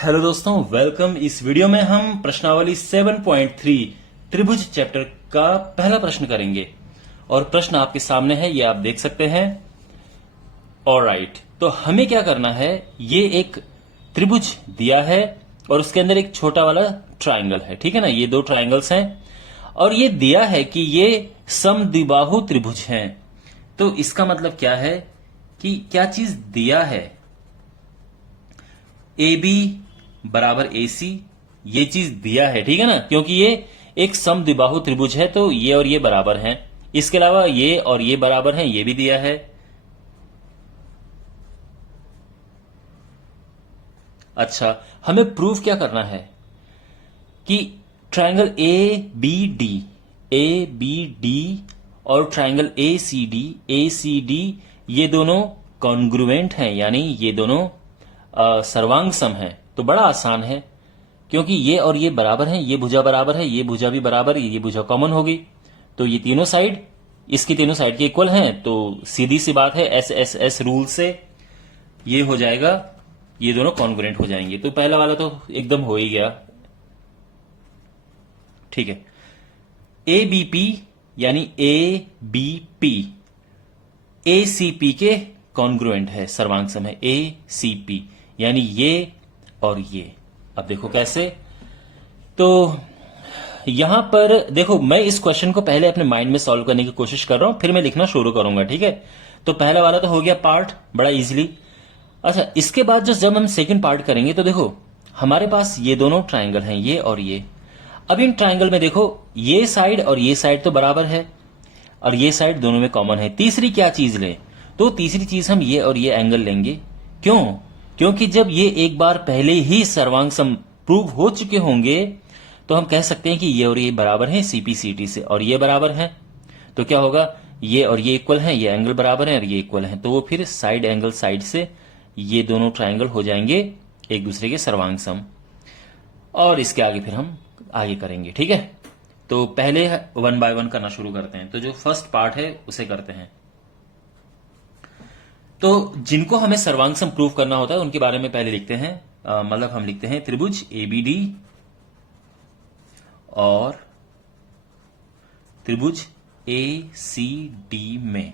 Hello दोस्तों, welcome. इस video में हम प्रश्नावली 7.3 त्रिभुज चैप्टर का पहला प्रश्न करेंगे और प्रश्न आपके सामने है, ये आप देख सकते हैं। ऑलराइट, तो हमें क्या करना है, ये एक त्रिभुज दिया है और उसके अंदर एक छोटा वाला ट्राइंगल है, ठीक है ना। ये दो ट्राइंगल्स हैं और ये दिया है कि ये समद्विबाहु त्रिभुज हैं। तो इसका मतलब क्या है कि क्या चीज दिया है, ए बी बराबर ए सी, ये चीज दिया है, ठीक है ना, क्योंकि ये एक समद्विबाहु त्रिभुज है तो ये और ये बराबर हैं। इसके अलावा ये और ये बराबर हैं, ये भी दिया है। अच्छा, हमें प्रूफ क्या करना है कि ट्राइंगल ए बी डी और ट्राइंगल ए सी डी ये दोनों कॉन्ग्रुएंट हैं, यानी ये दोनों सर्वांग सम है। तो बड़ा आसान है, क्योंकि ये और ये बराबर हैं, ये भुजा बराबर है, ये भुजा भी बराबर है, ये भुजा कॉमन होगी, तो ये तीनों साइड इसकी तीनों साइड के इक्वल हैं। तो सीधी सी बात है, एस एस एस रूल से ये हो जाएगा, ये दोनों कॉन्ग्रुएंट हो जाएंगे। तो पहला वाला तो एकदम हो ही गया, ठीक है। ए बी पी यानी A B P A C P के कॉन्ग्रुएंट है, सर्वांग सम है ए सी पी, यानी ये और ये। अब देखो कैसे, तो यहां पर देखो, मैं इस क्वेश्चन को पहले अपने माइंड में सॉल्व करने की कोशिश कर रहा हूं, फिर मैं लिखना शुरू करूंगा, ठीक है। तो पहला वाला तो हो गया पार्ट बड़ा इजीली। अच्छा, इसके बाद जब हम सेकंड पार्ट करेंगे तो देखो हमारे पास ये दोनों ट्राइंगल हैं, ये और ये। अब इन ट्राइंगल में देखो ये साइड और ये साइड तो बराबर है और ये साइड दोनों में कॉमन है। तीसरी क्या चीज लें, तो तीसरी चीज हम ये और ये एंगल लेंगे। क्यों? क्योंकि जब ये एक बार पहले ही सर्वांग सम प्रूव हो चुके होंगे तो हम कह सकते हैं कि ये और ये बराबर हैं सीपी सीटी से, और ये बराबर हैं, तो क्या होगा, ये और ये इक्वल हैं, ये एंगल बराबर हैं और ये इक्वल हैं, तो वो फिर साइड एंगल साइड से ये दोनों ट्राइंगल हो जाएंगे एक दूसरे के सर्वांग सम। और इसके आगे फिर हम आगे करेंगे, ठीक है। तो पहले 1 बाय 1 करना शुरू करते हैं। तो जो फर्स्ट पार्ट है उसे करते हैं। तो जिनको हमें सर्वांग सम प्रूव करना होता है उनके बारे में पहले लिखते हैं। मतलब हम लिखते हैं त्रिभुज एबीडी और त्रिभुज ए सी डी में,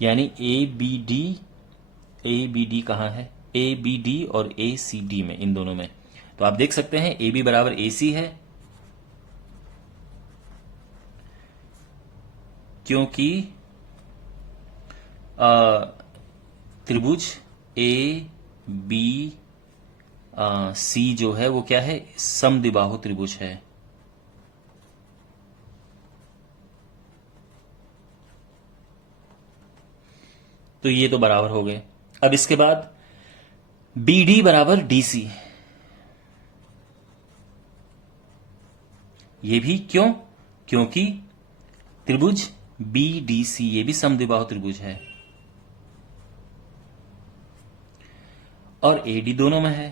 यानी ए बी डी कहां है, ए बी डी और ए सी डी में, इन दोनों में। तो आप देख सकते हैं ए बी बराबर ए सी है, क्योंकि त्रिभुज ए बी सी जो है वो क्या है, समद्विबाहु त्रिभुज है। तो ये तो बराबर हो गए। अब इसके बाद बी डी बराबर डी सी, ये भी क्यों, क्योंकि त्रिभुज बी डी सी ये भी समद्विबाहु त्रिभुज है और ए डी दोनों में है,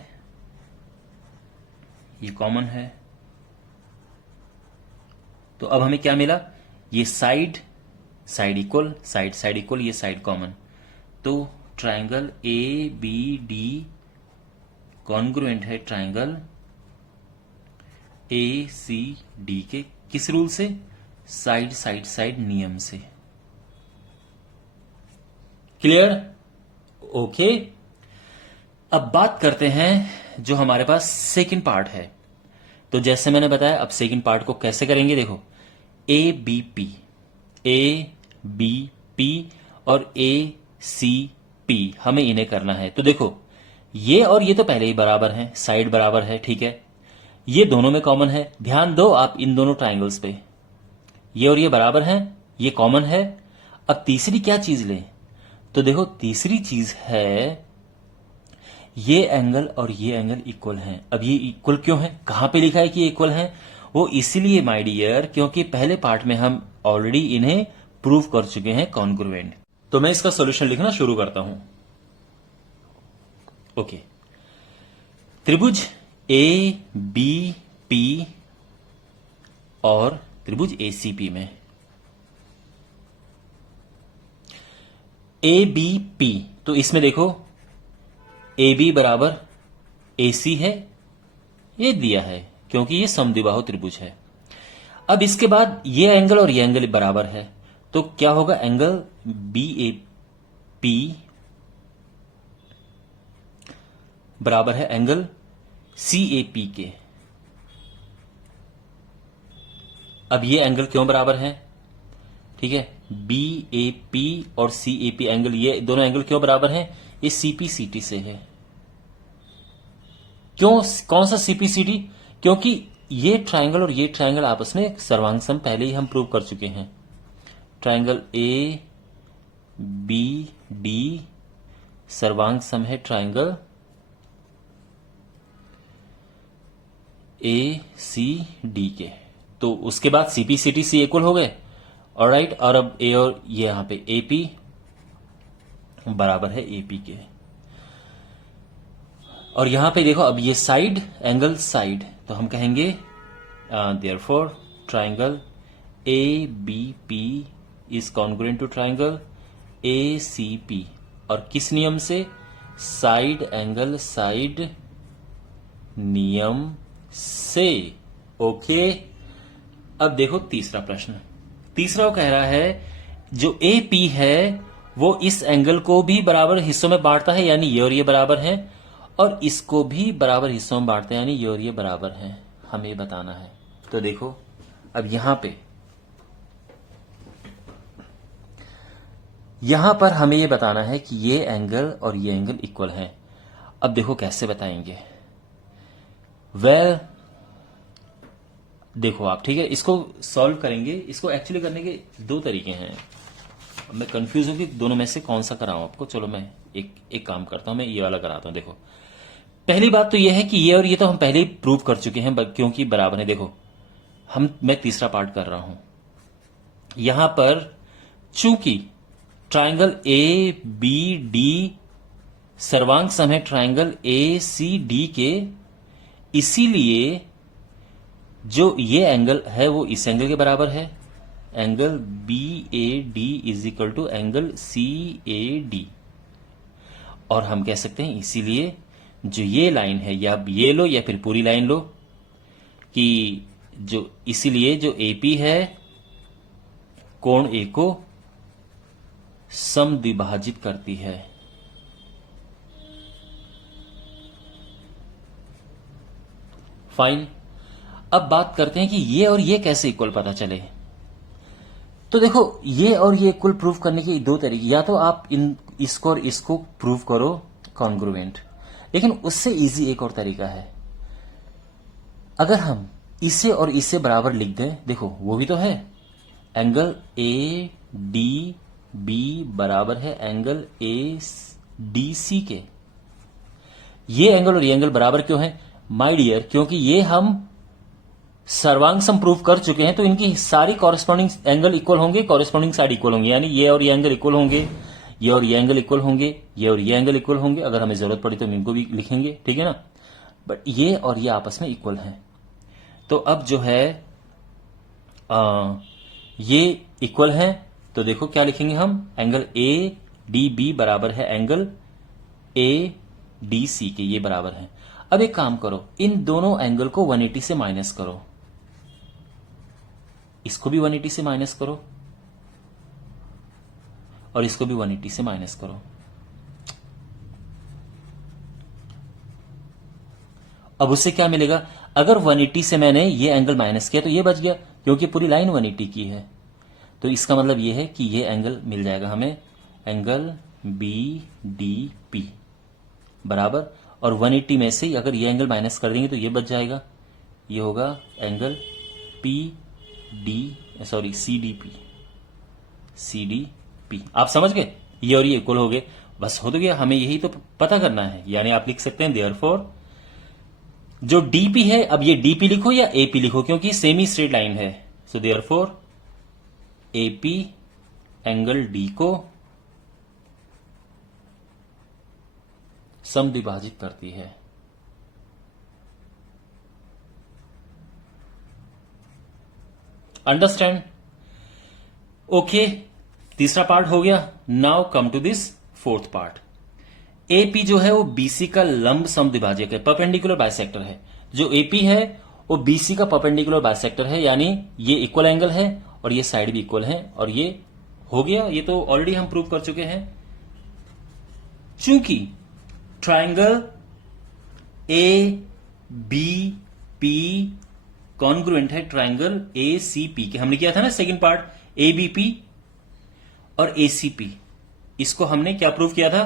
ये कॉमन है। तो अब हमें क्या मिला, ये side side equal, side side equal, ये साइड कॉमन। तो triangle A B D congruent है ट्राइंगल ए सी डी के, किस रूल से, साइड साइड साइड नियम से। क्लियर? ओके। अब बात करते हैं जो हमारे पास सेकंड पार्ट है। तो जैसे मैंने बताया, अब सेकंड पार्ट को कैसे करेंगे, देखो ए बी पी और ए सी पी, हमें इन्हें करना है। तो देखो ये और ये तो पहले ही बराबर हैं, साइड बराबर है, ठीक है। ये दोनों में कॉमन है, ध्यान दो आप इन दोनों ट्राइंगल्स पे, ये और ये बराबर हैं, ये कॉमन है। अब तीसरी क्या चीज लें, तो देखो तीसरी चीज है ये एंगल और ये एंगल इक्वल हैं। अब ये इक्वल क्यों है, कहां पे लिखा है कि ये इक्वल हैं, वो इसीलिए माय डियर क्योंकि पहले पार्ट में हम ऑलरेडी इन्हें प्रूव कर चुके हैं कॉन्ग्रुएंट। तो मैं इसका सॉल्यूशन लिखना शुरू करता हूं। ओके, त्रिभुज ए बी पी और त्रिभुज ए सी पी में ए बी पी, तो इसमें देखो ए बी बराबर ए सी है ये दिया है क्योंकि ये समद्विबाहु त्रिभुज है। अब इसके बाद ये एंगल और ये एंगल बराबर है, तो क्या होगा, एंगल BAP बराबर है एंगल CAP के। अब ये एंगल क्यों बराबर है, ठीक है, BAP और CAP एंगल, ये दोनों एंगल क्यों बराबर हैं, ये CPCT से है। क्यों, कौन सा CPCT, क्योंकि ये ट्रायंगल और ये ट्रायंगल आपस में सर्वांग सम पहले ही हम प्रूव कर चुके हैं। ट्रायंगल ABD सर्वांग सम है ट्रायंगल ACD के, तो उसके बाद CPCT से इक्वल हो गए, ऑलराइट। और अब A और ये यहां पे AP बराबर है AP के। और यहां पे देखो, अब ये साइड एंगल साइड, तो हम कहेंगे therefore triangle ABP is congruent to triangle ACP, और किस नियम से, साइड एंगल साइड नियम से। ओके, अब देखो तीसरा प्रश्न। तीसरा वो कह रहा है जो AP है वो इस एंगल को भी बराबर हिस्सों में बांटता है, यानी ये और ये बराबर है, और इसको भी बराबर हिस्सों में बांटते हैं, यानी ये और ये बराबर हैं। हमें बताना है। तो देखो, अब यहां पर हमें ये बताना है कि ये एंगल और ये एंगल इक्वल हैं। अब देखो कैसे बताएंगे। देखो आप, ठीक है, इसको सॉल्व करेंगे। इसको एक्चुअली करने के दो तरीके हैं। मैं कंफ्यूज हूं कि दोनों में से कौन सा कराऊं आपको। चलो मैं एक काम करता हूं, मैं ये वाला कराता हूं। देखो, पहली बात तो ये है कि ये और ये तो हम पहले ही प्रूव कर चुके हैं क्योंकि बराबर है। देखो, मैं तीसरा पार्ट कर रहा हूं। यहां पर चूंकि ट्रायंगल ABD सर्वांग सम है ट्रायंगल ACD के, इसीलिए जो ये एंगल है वो इस एंगल के बराबर है। Angle BAD is equal to angle CAD। और हम कह सकते हैं इसीलिए जो ये लाइन है, या ये लो या फिर पूरी लाइन लो, कि इसीलिए जो AP है कोण A को समद्विभाजित करती है। फाइन। अब बात करते हैं कि ये और ये कैसे इक्वल पता चले। तो देखो, ये और ये इक्वल प्रूव करने के दो तरीके, या तो आप इसको और इसको प्रूव करो कॉन्ग्रुएंट, लेकिन उससे इजी एक और तरीका है। अगर हम इसे और इसे बराबर लिख दें, देखो वो भी तो है, एंगल ADB बराबर है एंगल ADC के। ये एंगल और ये एंगल बराबर क्यों है माय डियर, क्योंकि ये हम सर्वांग सम प्रूव कर चुके हैं, तो इनकी सारी कॉरेस्पॉन्डिंग एंगल इक्वल होंगे, कॉरेस्पॉन्डिंग साइड इक्वल होंगे, यानी ये और ये एंगल इक्वल होंगे, ये और ये एंगल इक्वल होंगे, ये और ये एंगल इक्वल होंगे। अगर हमें जरूरत पड़ी तो हम इनको भी लिखेंगे, ठीक है ना। बट ये और ये आपस में इक्वल हैं। तो अब जो है ये इक्वल हैं, तो देखो क्या लिखेंगे हम, एंगल ADB बराबर है एंगल ADC के, ये बराबर है। अब एक काम करो, इन दोनों एंगल को 180 से माइनस करो, इसको भी 180 से माइनस करो और इसको भी 180 से माइनस करो। अब उससे क्या मिलेगा, अगर 180 से मैंने ये एंगल माइनस किया तो ये बच गया, क्योंकि पूरी लाइन 180 की है। तो इसका मतलब ये है कि ये एंगल मिल जाएगा हमें, एंगल BDP बराबर, और 180 में से अगर ये एंगल माइनस कर देंगे तो ये बच जाएगा, ये होगा एंगल CDP। आप समझ गए, ये और ये इक्वल हो गए, बस हो तो गया। हमें यही तो पता करना है, यानी आप लिख सकते हैं देयरफॉर जो DP है, अब ये DP लिखो या AP लिखो, क्योंकि सेमी स्ट्रेट लाइन है। So therefore AP angle D को समद्विभाजित करती है। अंडरस्टैंड? ओके, तीसरा पार्ट हो गया। Now come to this fourth part. AP जो है वो BC का लंब समद्विभाजक है, परपेंडिकुलर बाइसेक्टर है। जो एपी है वो बीसी का परपेंडिकुलर बाइसेक्टर है, यानी ये इक्वल एंगल है और ये साइड भी इक्वल है, और ये हो गया। ये तो ऑलरेडी हम प्रूव कर चुके हैं। चूंकि triangle A B P congruent है ट्राइंगल ए सी पी के, हमने किया था ना second part, A B P और ए सी पी, इसको हमने क्या प्रूव किया था,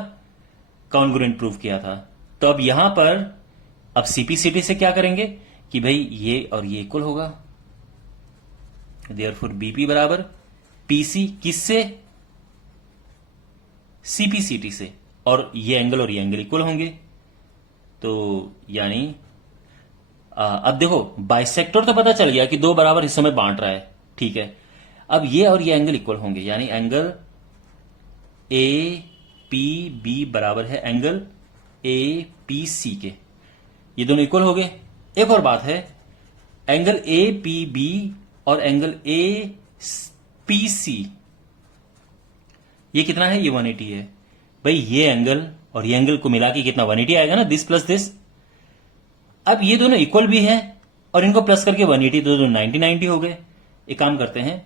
कॉन्ग्रुएंट प्रूव किया था। तो अब यहां पर अब सीपीसीटी से क्या करेंगे कि भाई ये और ये इक्वल होगा, देयरफॉर बीपी बराबर पीसी, किससे, सीपीसीटी से, और ये एंगल इक्वल होंगे। तो यानी अब देखो बाइसेक्टर तो पता चल गया कि दो बराबर हिस्सों में बांट रहा है, ठीक है। अब ये और ये एंगल इक्वल होंगे, यानी एंगल ए पी बी बराबर है एंगल ए पी सी के, ये दोनों इक्वल हो गए। एक और बात है, एंगल ए पी बी और एंगल ए पी सी, ये कितना है, ये 180 है। भाई ये एंगल और ये एंगल को मिला के कितना, 180 आएगा ना, दिस प्लस दिस। अब ये दोनों इक्वल भी हैं और इनको प्लस करके 180, तो दोनों 90 हो गए। एक काम करते हैं,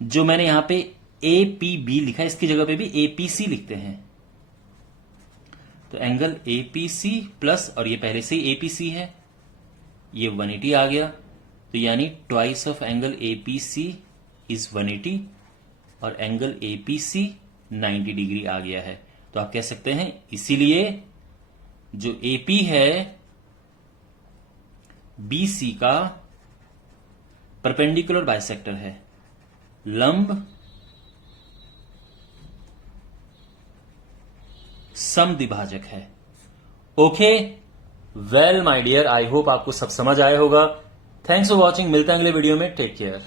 जो मैंने यहां पे ए पी बी लिखा है इसकी जगह पे भी ए पी सी लिखते हैं। तो angle A P C plus, और ये पहले से ही ए पी सी है, ये 180 आ गया। तो यानी twice of angle A P C is 180 और angle A P C 90 degree आ गया है। तो आप कह सकते हैं इसीलिए जो ए पी है बी सी का परपेंडिकुलर बाइसेक्टर है, लंब समद्विभाजक है। Okay, well my dear, I hope आपको सब समझ आया होगा। थैंक्स फॉर वॉचिंग, मिलते हैं अगले वीडियो में, टेक केयर।